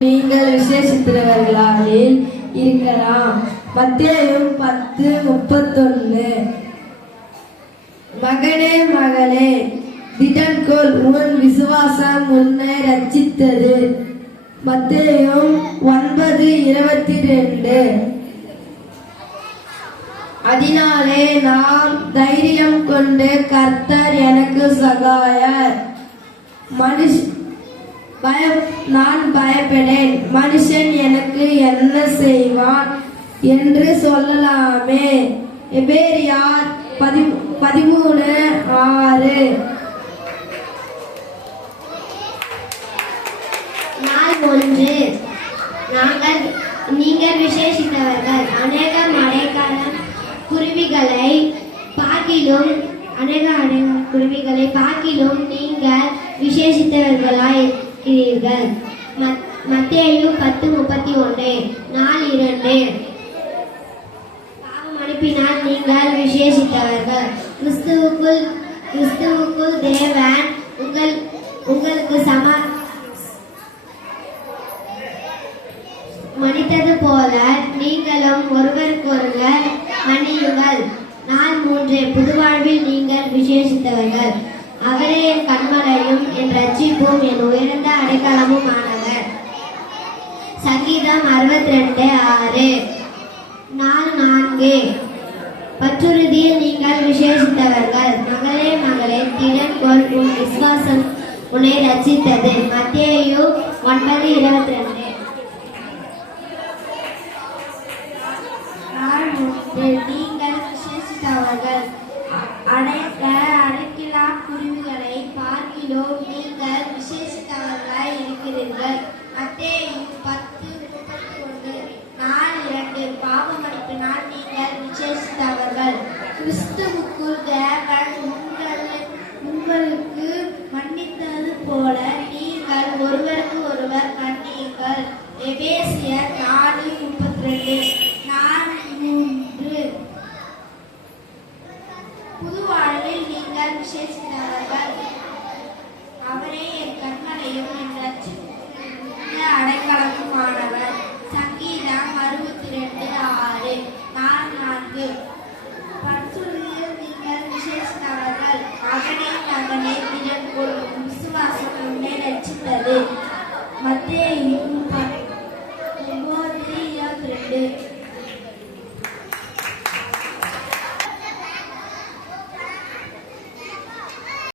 நீங்கள் விசேஷித்தவர்களாயில் இருக்கலாம். மத்தேயு 10:31. மகனே மகளே, திடன்கொள், உன் விசுவாசம் உன்னை ரட்சித்தது. மத்தேயு 9:22. அதனாலே நாம் தைரியம் கொண்டு, கர்த்தர் எனக்கு சகாயர், நான் பயப்படேன், மனுஷன் எனக்கு என்ன செய்வான் என்று சொல்லலாமே. எபேசியர் 13:6. நாள் 1. நீங்கள் விசேஷித்தவர்கள். அநேக குருவிகளை பார்க்கிலும் நீங்கள் விசேஷித்தவர்களாய் இருக்கிறீர்கள். மத்தேயு 10:31. நாள் 2. பாவம் அனுப்பினால் நீங்கள் விசேஷித்தவர்கள். கிறிஸ்துவுக்குள் தேவன் உங்களுக்கு மன்னித்தது போல நீங்களும் ஒருவருக்கொருவர் மன்னியுங்கள். நாள் 3. புதுவாழ்வில் நீங்கள் விசேஷித்தவர்கள். அவரே என் கண்மலையும் என் ரட்சிப்பும் என் உயர்ந்த அடைக்கலமும் ஆனவர். சங்கீதம் 62:6. நாள் 4. பற்றுறுதியில் நீங்கள் விசேஷித்தவர்கள். மகளே மகளே, திடன்கொள், உன் விசுவாசம் உன்னை ரட்சித்தது. மத்தேயு 9:22. நாள் 3. நீங்கள் விசேஷித்தவர்கள். அடைக்கிலா குருவிகளை பார்க்கிலும் நீங்கள் விசேஷித்தவர்களாய் இருக்கிறீர்கள். மத்தேயு 10:31. நாள் 2. பாவம் அனுப்பினால் நீங்கள் விசேஷித்தவர்கள். கிறிஸ்துவுக்குள் தேவன் உங்களுக்கு மன்னித்தது போல நீங்கள் ஒருவருக்கு ஒருவர் மன்னியுங்கள்.